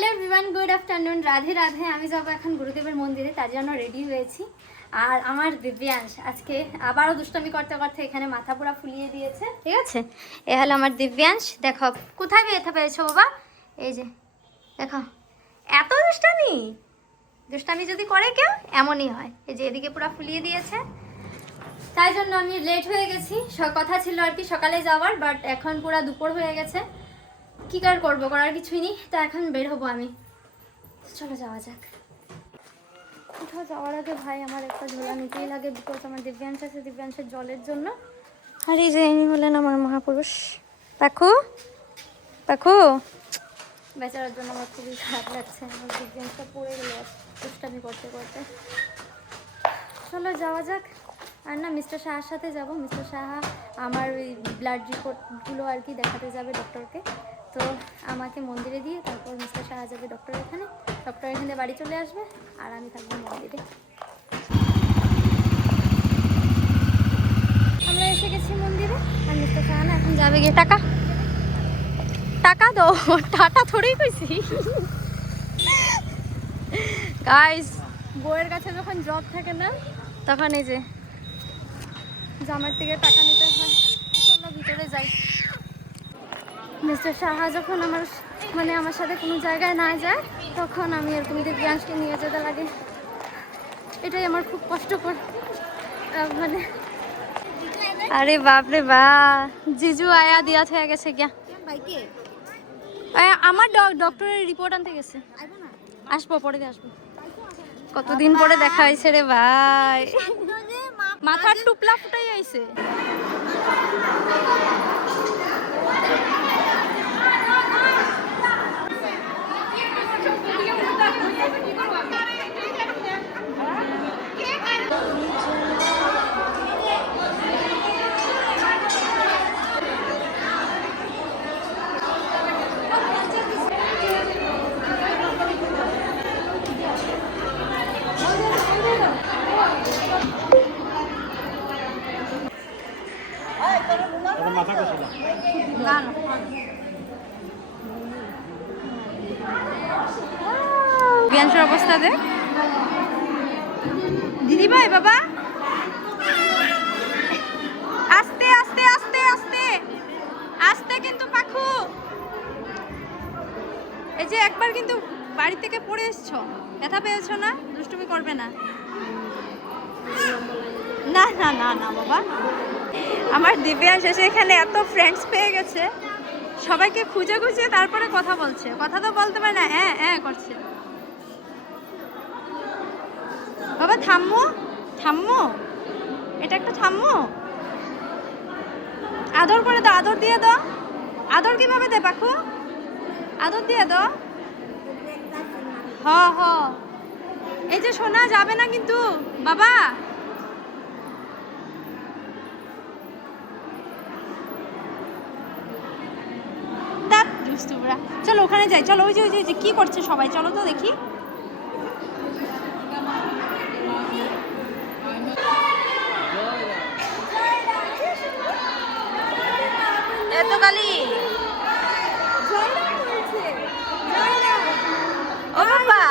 Hello everyone, good afternoon, Radhe Radhe. আমি যাবো এখন গুরুদেবের মন্দিরে, তার জন্য রেডি হয়েছি। আর আমার দিব্যাংশ আজকে আবারও দুষ্টমি করতে করতে এখানে মাথা পুরা ফুলিয়ে দিয়েছে। ঠিক আছে, এ হলো আমার দিব্যাংশ। দেখো কোথায় ব্যথা পেয়েছো বাবা, এই যে দেখো, এত দুষ্টামি। দুষ্টামি যদি করে কেউ এমনই হয়। এই যে এদিকে পুরা ফুলিয়ে দিয়েছে, তাই জন্য আমি লেট হয়ে গেছি। কথা ছিল আর কি সকালে যাওয়ার, বাট এখন পুরা দুপুর হয়ে গেছে। কি কার করবো, করার কিছুই নেই। তা এখন বের হবো আমি, চলো যাওয়া যাক। কোথাও যাওয়ার আগে ভাই আমার একটা ঝোলা নিতেই লাগে, বিকজ আমার দিব্যাংশ আছে, দিব্যাংশের জলের জন্য। আর এই যে ইনি হলেন আমার মহাপুরুষ পাখু। পাখু বেচারার জন্য আমার খুবই খারাপ লাগছে। আমার দিব্যাংশটা পড়ে গেল দুষ্টামি করতে করতে। চলো যাওয়া যাক। আর না, মিস্টার সাহার সাথে যাব। মিস্টার সাহা আমার ওই ব্লাড রিপোর্টগুলো আর কি দেখাতে যাবে ডক্টরকে। তো আমাকে মন্দিরে দিয়ে তারপর মিস্টার সাহা যাবে ডক্টর এখানে। ডক্টর এখানে বাড়ি চলে আসবে আর আমি থাকবো মন্দিরে। আমরা এসে গেছি মন্দিরে। আর মিস্টার সাহা না এখন যাবে গিয়ে টাকা টাকা দো, টাটা থোড়েই কইছি। গাইস, বউয়ের কাছে যখন জব থাকে না, তখন এই যে জামার থেকে টাকা নিতে হয়। চলো ভিতরে যাই। মিস্টার সাহা যখন আমার সাথে কোনো জায়গায় না যায়, তখন আমি এরকম দিব্যাংশকে নিয়ে যেতে লাগে। এটাই আমার খুব কষ্টকর মানে। আরে বাপরে বাপ, জিজু আয়া দিয়া হয়ে গেছে গিয়া। আমার ডক্টরের রিপোর্ট আনতে গেছে। আসবো পরে দিয়ে আসবো। কতদিন পরে দেখা হয়েছে রে ভাই। মাথার টুপলা ফুটাই আইছে। দিব্যাংশের অবস্থা দেখ দিদি ভাই। বাবা আস্তে আস্তে আস্তে আস্তে আস্তে, কিন্তু পাখু এই যে একবার কিন্তু বাড়ি থেকে পড়ে এসছো, ব্যথা পেয়েছো না? দুষ্টুমি করবে না। না না না না বাবা। আমার দিব্যাংশ এসে এখানে এত ফ্রেন্ডস পেয়ে গেছে, সবাইকে খুঁজে খুঁজে তারপরে কথা বলছে। কথা তো বলতে পারে না, হ্যাঁ হ্যাঁ করছে। বাবা থাম্মো থাম্মো, এটা একটা থাম্মো। আদর করে দাও, আদর দিয়ে দাও। আদর কিভাবে দে পাখু? আদর দিয়ে দাও। হ হ, এই যে শোনা যাবে না কিন্তু বাবা। চলো ওখানে যাই, চলো। ওই যে ওই যে কি করছে সবাই, চলো তো দেখি। এত কালি ও বাবা।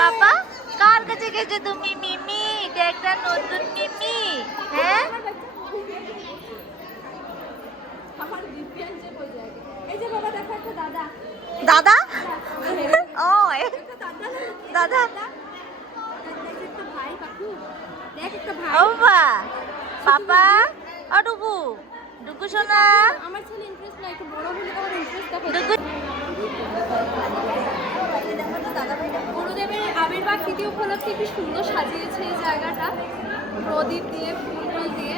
বাবা কার কাছে গেছো তুমি? মিমি, একটা নতুন মিমি। হ্যাঁ দাদা। ও দাদা। ও বাবা, পাপা ও ডুগু, ডুগু সোনা। আমার ছেলে ইন্টারেস্ট না, একটু বড় হলে আমার ইন্টারেস্ট দেখো। গুরুদেবের আবির্ভাব তিথি উপলক্ষে কি সুন্দর সাজিয়েছে এই জায়গাটা, প্রদীপ দিয়ে, ফুল দিয়ে।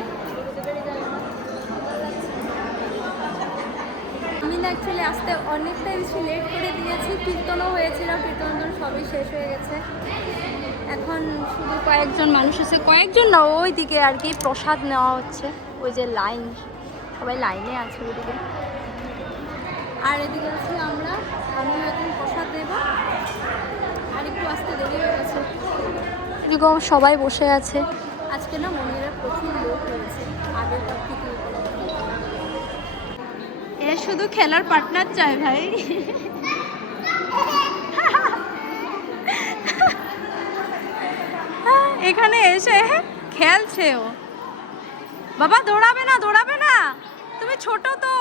আমি না অ্যাকচুয়ালি আসতে অনেকটাই বেশি লেট করে দিয়েছি। কীর্তনও হয়েছিল, কীর্তন সবই শেষ হয়ে গেছে। এখন শুধু কয়েকজন মানুষ আছে, কয়েকজন না, ওই দিকে আর কি প্রসাদ নেওয়া হচ্ছে। ওই যে লাইন, সবাই লাইনে আছে ওইদিকে। আর এদিকে আছি আমরা, আমি এখন প্রসাদ দেব। আর একটু আসতে দেরি হয়ে গেছে। এরকম সবাই বসে আছে। আজকে না মন্দিরে প্রচুর লোক হয়েছে আগের থেকে। এ শুধু খেলার পার্টনার চাই ভাই। এসে খেলছে ও। বাবা দৌড়াবে না, দৌড়াবে না, তুমি ছোট তো।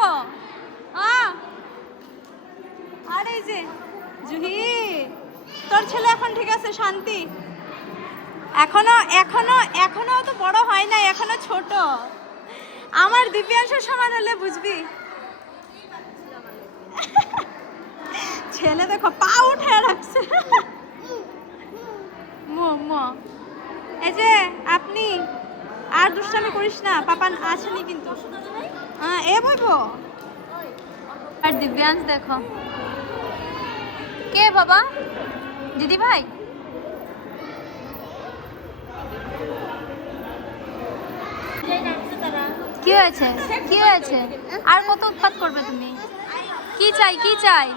আর এই যে জুহি, তোর ছেলে এখন ঠিক আছে, শান্তি। এখনো এখনো এখনো তো বড় হয় না, এখনো ছোট। আমার দিব্যাংশের সমান হলে বুঝবি। ছেলে দেখো পা উঠে রাখছে। এই যে আপনি আর দুষ্টামি করিস না, পাপা আসেনি কিন্তু। এ বলবো। আর দিব্যাংশ দেখো, কে বাবা? দিদি ভাই? কি হয়েছে, কি হয়েছে? আর কত উৎপাত করবে তুমি? কি চাই, কি চাই?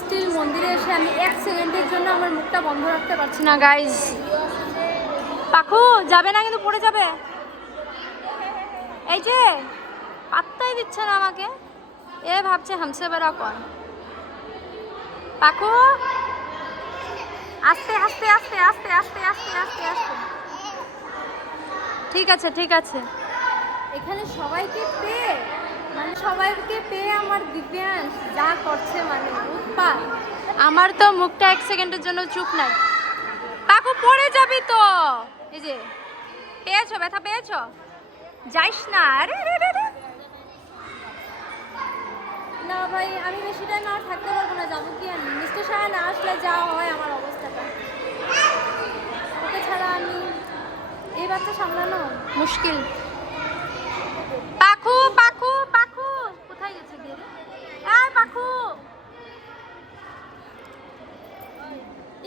স্টিল মন্দিরে এসে আমি 1 সেকেন্ডের জন্য আমার মুখটা বন্ধ রাখতে পারছি না গাইজ। পাখু যাবে না কিন্তু, পড়ে যাবে। এই যে পাত্তাই দিচ্ছে না আমাকে, এ ভাবছে হামসে বেড়া কন। পাখু আস্তে আস্তে আস্তে আস্তে আস্তে আস্তে আস্তে আস্তে। ঠিক আছে, ঠিক আছে। এখানে সবাইকে পেয়ে, মানে সবাইকে পেয়ে আমার দিব্যাংশ যা করছে, মানে উৎপাত। আমার তো মুখটা 1 সেকেন্ডের জন্য চুপ নাই। পাখু পড়ে যাবি তো। এই যে পেয়েছো, ব্যথা পেয়েছো, যাইস না। আরে না ভাই, আমি বেশি টাইম আর থাকতে পারবো না, যাবো কি আমি? মিস্টার সাহা না আসলে যা হয় আমার অবস্থাটা, ওকে ছাড়া আমি এই বাচ্চা সামলানো মুশকিল। পাখু পাখু পাখু কোথায় গেছে গিয়ে? এই পাখু,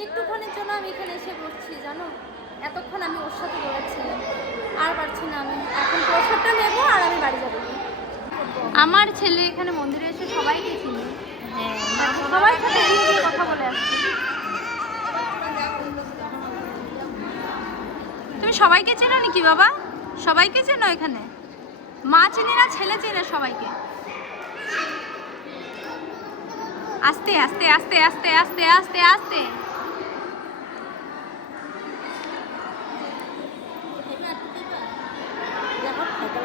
একটুক্ষণের জন্য আমি এখানে এসে বসছি জানো, এতক্ষণ আমি ওর সাথে দৌড়াচ্ছিলাম, আর পারছি না আমি। এখন প্রসাদটা নেবো আর আমি বাড়ি যাবো। আমার ছেলে এখানে মন্দিরে এসে সবাইকে চিনি, হ্যাঁ সবাই সাথে গিয়ে গিয়ে কথা বলে আসছে। তুমি সবাইকে চেনো নাকি বাবা? সবাইকে চেনো এখানে? মা চেনে না, ছেলে চেনে সবাইকে। আস্তে আস্তে আস্তে আস্তে আস্তে আস্তে আস্তে।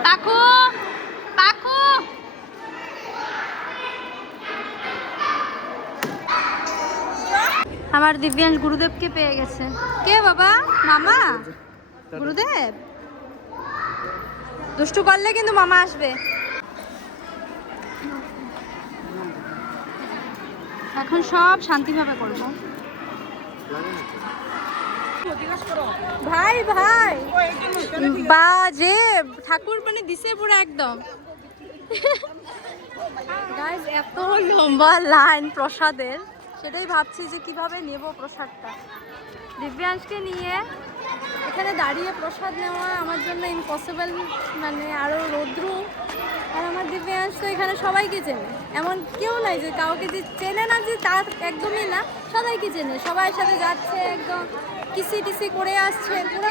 পাখু পাখু, আমার দিব্যাংশ গুরুদেবকে পেয়ে গেছে। কে বাবা? মামা? গুরুদেব? দুষ্টু করলে কিন্তু মামা আসবে। এখন সব শান্তিভাবে করব। ভাই ভাই বাজে ঠাকুর মানে দিছে পুরো একদম। গাইস এত লম্বা লাইন প্রসাদের, সেটাই ভাবছি যে কিভাবে নেব প্রসাদটা। দিব্যাংশকে নিয়ে এখানে দাঁড়িয়ে প্রসাদ নেওয়া আমার জন্য ইম্পসিবল, মানে আরও রৌদ্র। আর আমার দিব্যাংশ তো এখানে সবাইকে চেনে, এমন কেউ নাই যে কাউকে যে চেনে না, যে তার একদমই না, সবাইকে চেনে, সবার সাথে যাচ্ছে, একদম কিসি টিসি করে আসছে পুরো।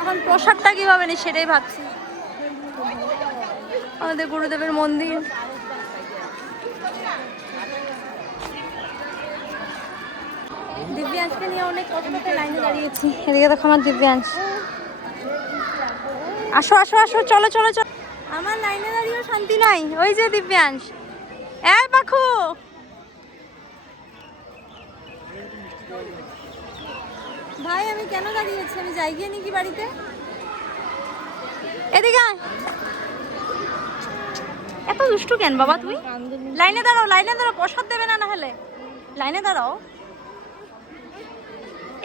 এখন প্রসাদটা কীভাবে নেই সেটাই ভাবছি। আমাদের গুরুদেবের মন্দির, দিব্যাংশকে নিয়ে অনেক কতটা লাইনে দাঁড়িয়েছি। এদিকে দেখো আমার দিব্যাংশ, আসো আসো আসো, চলো চলো চলো। আমার লাইনে দাঁড়িয়েও শান্তি নাই। ওই যে দিব্যাংশ, এই পাখু, ভাই আমি কেন দাঁড়িয়েছি? আমি যাই গিয়ে নাকি বাড়িতে? এদিকে এত দুষ্টু কেন বাবা তুই? লাইনে দাঁড়াও, লাইনে দাঁড়াও, প্রসাদ দেবে না, না হলে লাইনে দাঁড়াও।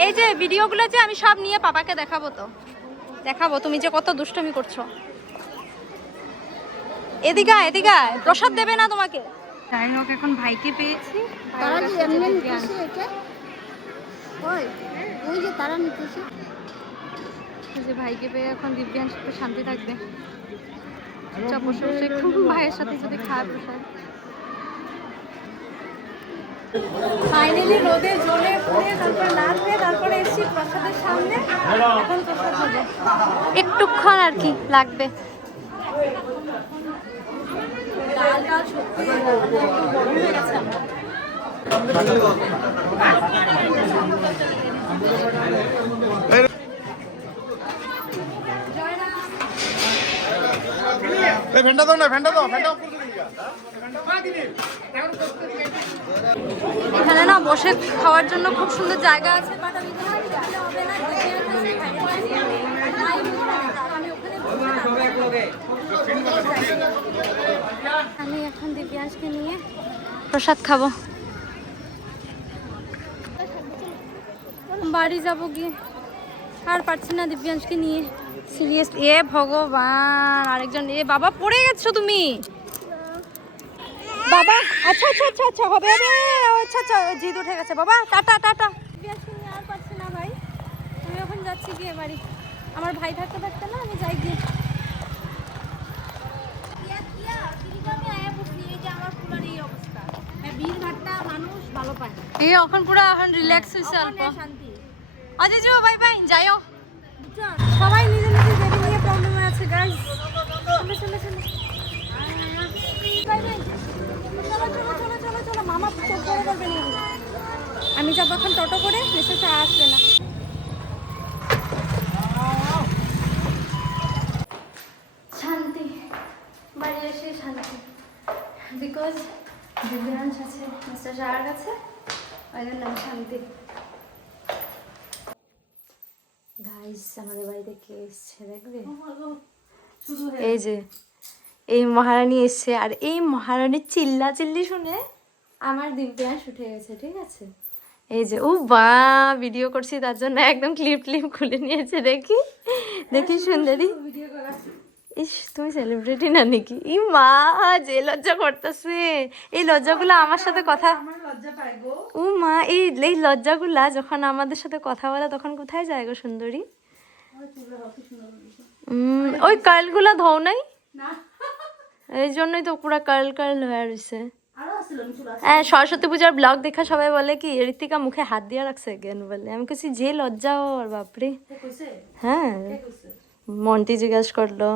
এই যে ভিডিওগুলো যে আমি সব নিয়ে পাপাকে দেখাবো, তো দেখাবো তুমি যে কত দুষ্টুমি করছো। এদিকে এদিকে, প্রসাদ দেবে না তোমাকে। যাই হোক, এখন ভাইকে পেয়েছি। যে ভাইকে পেয়ে এখন দিব্যাংশ একটু শান্তি থাকবে, বসে বসে একটু ভাইয়ের সাথে সাথে খায় প্রসাদ। ফাইনালি রোদে জ্বলে পুড়ে তারপর লাল হয়ে তারপরে এসেছি প্রসাদের সামনে। এখন প্রসাদ হবে, একটুক্ষণ আর কি লাগবে। ডালটা সত্যি গরম হয়ে গেছে আমার। ভেন্ডা দাও না, ভেন্ডা দাও, ভেন্ডা। এখানে না বসে খাওয়ার জন্য খুব সুন্দর জায়গা আছে, বাট আমি এখানে গেলে হবে না, আমি এখন দিব্যাংশকে নিয়ে প্রসাদ খাবো, বাড়ি যাবো গিয়ে। আর পারছি না দিব্যাংশকে নিয়ে, সিরিয়াস। এ ভগবান, আরেকজন। এ বাবা, পড়ে গেছো তুমি বাবা। আচ্ছা আচ্ছা আচ্ছা আচ্ছা, হবে হবে। আচ্ছা আচ্ছা, জিদ উঠে গেছে বাবা। Tata tata. দিব্যাংশকে নিয়ে আর পারছি না ভাই, আমি এখন যাচ্ছি গিয়ে বাড়ি। আমার ভাই থাকতে থাকতে না আমি যাই গিয়ে। এখন পুরো এখন রিল্যাক্স হইছে অল্প। আজিজু বাই বাই, যাইও। সবাই নিজে নিজে বেবি নিয়ে প্রবলেমে আছে গাইস। চলো চলো চলো বাই বাই, চলো চলো চলো চলো চলো। মামা চোখ বড় করবে না। আমি যাবো এখন টোটো করে, মেসেজ আসবে না। শান্তি, বাড়ি এসে শান্তি, বিকজ দিব্যাংশ আছে, মিস্টার শাহর কাছে, ওই জন্য আমি শান্তি। গাইস, আমাদের বাড়িতে কে এসছে দেখবে? এই যে এই মহারানী এসছে, আর এই মহারানীর চিল্লা চিল্লি শুনে আমার দিব্যাংশ উঠে গেছে, ঠিক আছে? এই যে ও বা ভিডিও করছি তার জন্য একদম ক্লিপ ক্লিপ খুলে নিয়েছে। দেখি দেখি সুন্দরী, ইস তুমি সেলিব্রিটি না নাকি? ই মা, যে লজ্জা করতেছে। এই লজ্জাগুলো আমার সাথে কথা, ও মা, এই লজ্জাগুলা যখন আমাদের সাথে কথা বলে তখন কোথায় যায় গো সুন্দরী? ওই কার্লগুলা ধও নাই, এই জন্যই তো পুরা কার্ল কার্ল হয়ে রয়েছে। হ্যাঁ, সরস্বতী পূজার ব্লগ দেখা সবাই বলে কি ঋতিকা মুখে হাত দিয়ে রাখছে কেন বলে। আমি কিছু যে লজ্জা ওর, বাপরে। হ্যাঁ, মন্টি জিজ্ঞাসা করলো,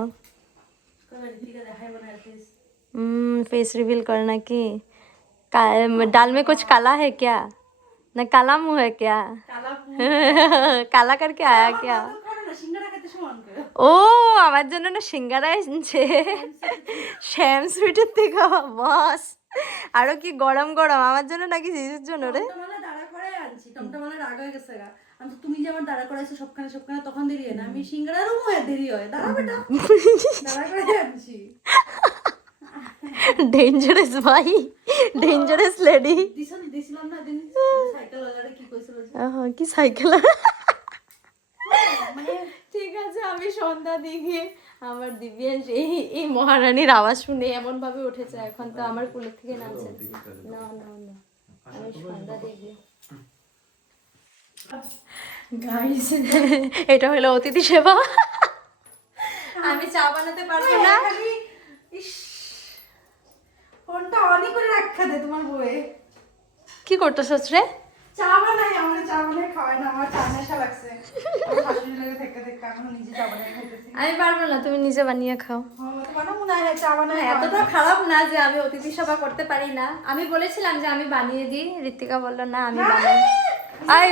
फेस रिवील करना कि दाल में कुछ काला है क्या, ना काला मुंह है क्या, काला करके आया क्या? ও আমার জন্য না সিঙ্গারা এনেছে শ্যাম সুইটের থেকে বস। আরো কি গরম গরম আমার জন্য নাকি জিজুর জন্য রে? তুমি যে আমার দাঁড়া করাইছো সবখানে সবখানে, তখন দেরি হয় না? আমি সিঙ্গারারও হয় দেরি হয়, দাঁড়া বেটা, দাঁড়া করে আনছি। ডেঞ্জারাস ভাই, ডেঞ্জারাস লেডি। দিছিলাম না দিন সাইকেল ওয়ালারে কি কইছিল? কি সাইকেল? ঠিক আছে, আমি সন্ধ্যা দিকে আমার দিব্যাংশ এই মহারানীর আওয়াজ শুনে এমন ভাবে উঠেছে, এখন তো আমার কুলের থেকে নামছে না না না। আমি সন্ধ্যা দিকে গাইস, এটা হলো অতিথি সেবা। আমি চা বানাতে পারবো না। ইস, ফোনটা অনই করে রাখা দে তোমার বউয়ে। কি করতেছ রে? চা বানাই, আমাকে চা বানাই খাওয়াই না, আমার চা নেশা লাগছে। আমার শাশুড়ি লাগে থেকে থেকে এখন নিজে চা বানাই খাইতেছি। আমি পারবো না, তুমি নিজে বানিয়ে খাও। বানাবো না, চা বানাই। এতটা খারাপ না যে আমি অতিথি সেবা করতে পারি না। আমি বলেছিলাম যে আমি বানিয়ে দিই, ঋতিকা বললো না আমি বানাই। আয়,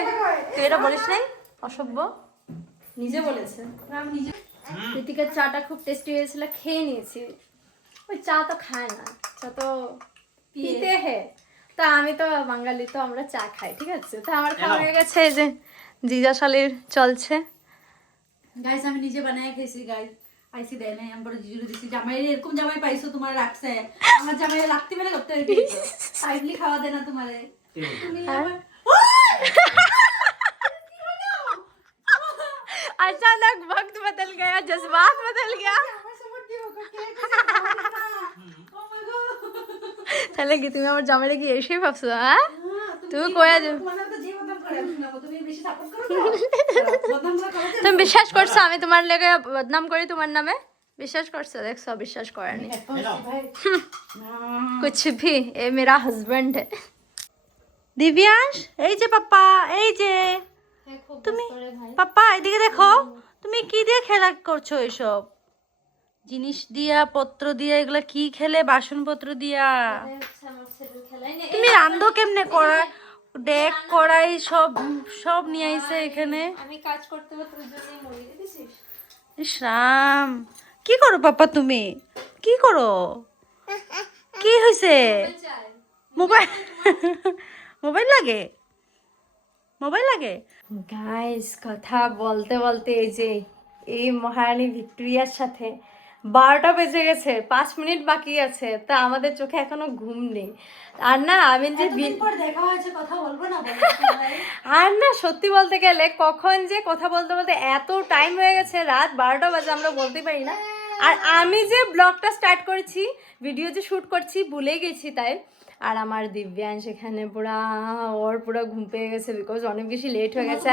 তুই এটা বলিস নাই? অসভ্য, নিজে বলেছে। আমি নিজে। ঋতিকার চাটা খুব টেস্টি হয়েছিল, খেয়ে নিয়েছি। ওই চা তো খায় না, চা তো পিতে হে। তা আমি তো বাঙালি, তো আমরা চা খাই, ঠিক আছে? তো আমার খাওয়া হয়ে গেছে। এই যে জিজা শালির চলছে। গাইস, আমি নিজে বানাই খেয়েছি গাইস। আইসি দেয় নাই, আমি বড় জিজুরে দিছি। জামাই এরকম জামাই পাইছো, তোমার রাখছে। আমার জামাই রাখতে মেলে করতে হইবে, টাইমলি খাওয়া দেয় না তোমারে। তুমি আমার अचानक वक्त बदल गया, जज्बात बदल गया। তাহলে কি তুমি আমার জামাইরে কি এসেই ভাবছো? হ্যাঁ, তুমি কয়া যাও, তুমি বিশ্বাস করছো আমি তোমার লেগে বদনাম করি তোমার নামে? বিশ্বাস করছো? দেখছো, বিশ্বাস করেনি। कुछ भी, এ মেরা হাজবেন্ড है। দিব্যাংশ, এই যে পাপ্পা, এই যে তুমি। পাপ্পা এদিকে দেখো, তুমি কি দিয়ে খেলা করছো? এসব জিনিস দিয়া, পত্র দিয়া, এগুলা কি খেলে? বাসনপত্র দিয়া তুমি রান্ধো কেমনে? কড়াই, ডেক, কড়াই সব সব নিয়ে আইছে এখানে। আমি কাজ করতে করতে ওর জন্যই মরে গেছিস। ইস রাম, কি করো পাপ্পা তুমি? কি করো? কি হয়েছে? মোবাইল মোবাইল লাগে? মোবাইল লাগে? গাইস কথা বলতে বলতে এই যে এই মহারানী ভিক্টোরিয়ার সাথে 12টা বেজে গেছে, 5 মিনিট বাকি আছে, তা আমাদের চোখে এখনো ঘুম নেই। আর না আমি যে দেখা হয়েছে, কথা বলবো না? আর না সত্যি বলতে গেলে কখন যে কথা বলতে বলতে এত টাইম হয়ে গেছে, রাত 12টা বাজে আমরা বলতে পারি না। আর আমি যে ব্লগটা স্টার্ট করেছি, ভিডিও যে শ্যুট করছি ভুলে গেছি তাই। আর আমার দিব্যাংশ এখানে ওর পুরো ঘুম পেয়ে গেছে, বিকজ অনেক বেশি লেট হয়ে গেছে।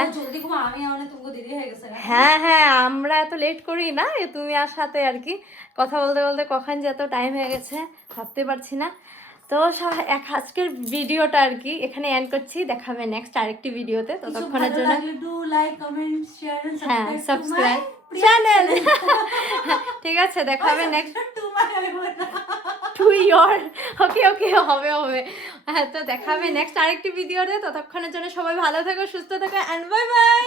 হ্যাঁ হ্যাঁ, আমরা এত লেট করি না, তুমি আর সাথে আর কি কথা বলতে বলতে কখন যে এত টাইম হয়ে গেছে ভাবতে পারছি না। তো আজকের ভিডিওটা আর কি এখানে এন্ড করছি, দেখা হবে নেক্সট আরেকটি ভিডিওতে। ততক্ষণের জন্য হ্যাঁ সাবস্ক্রাইব চ্যানেল। ঠিক আছে, দেখা হবে নেক্সট টু ইয়ার। ওকে ওকে, হবে হবে। হ্যাঁ, তো দেখা হবে নেক্সট আরেকটি ভিডিওতে। ততক্ষণের জন্য সবাই ভালো থেকো, সুস্থ থেকো, এন্ড বাই বাই।